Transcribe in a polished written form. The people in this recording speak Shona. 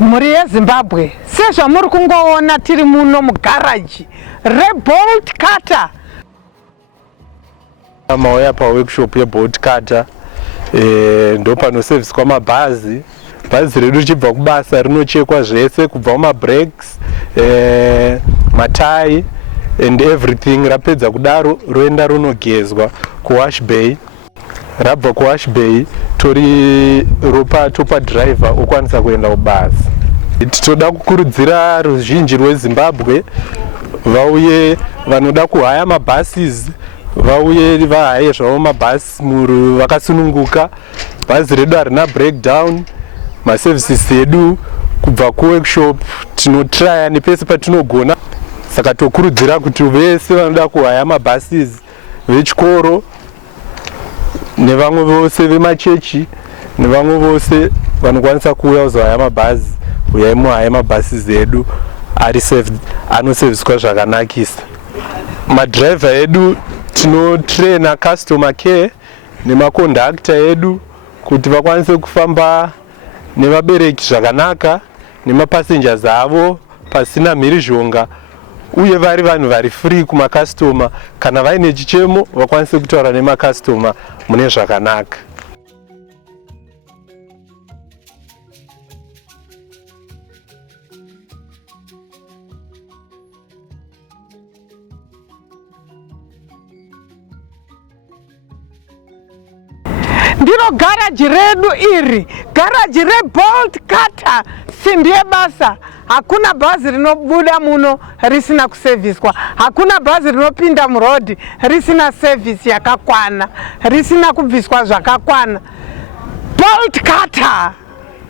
Muri yeZimbabwe sezvamuri kungoona tiri muno mugaraji reBolt Cutter. Mauya paworkshop yeBolt Cutter ndo panoserviswa mabhazi. Bhazi redu richibva kubasa rinochekwa zvese kubva kumabrakes, matai and everything. Rapedza kudaro roenda ronogezwa kuwash bay. Rabva kuwash bay tori ropa topa driver okwanisa kuenda kubasa. Tinoda kukurudzira ruzhinji rweZimbabwe vauye vanoda kuhaya mabhasis, vauye vahaye zvavo mabhasi vakasununguka. Bhazi redu harina breakdown. Maservices edu kubva kuworkshop tinotraya nepese patinogona. Saka tokurudzira kuti vese vanoda kuhaya mabhasis, vechikoro nevamwe vose vemachechi nevamwe vose vanokwanisa kuuya kuzohaya mabhazi, uyai muhaye mabhasis edu anoserviswa zvakanakisa. Madriver edu tinotraina customer care nemakondakta edu kuti vakwanise kufamba nevabereki zvakanaka nemapassengers avo pasina mhirizhonga, uye vari vanhu vari free kumakastoma. Kana vaine chichemo vakwanise kutaura nemakastoma mune zvakanaka. Ndiro garaji redu iri, garaji reBolt Cutter. Simbi yebasa. Hakuna bhazi rinobuda muno risina kuserviswa. Hakuna bhazi rinopinda murodhi risina service yakakwana, risina kubviswa zvakakwana. Bolt Cutter.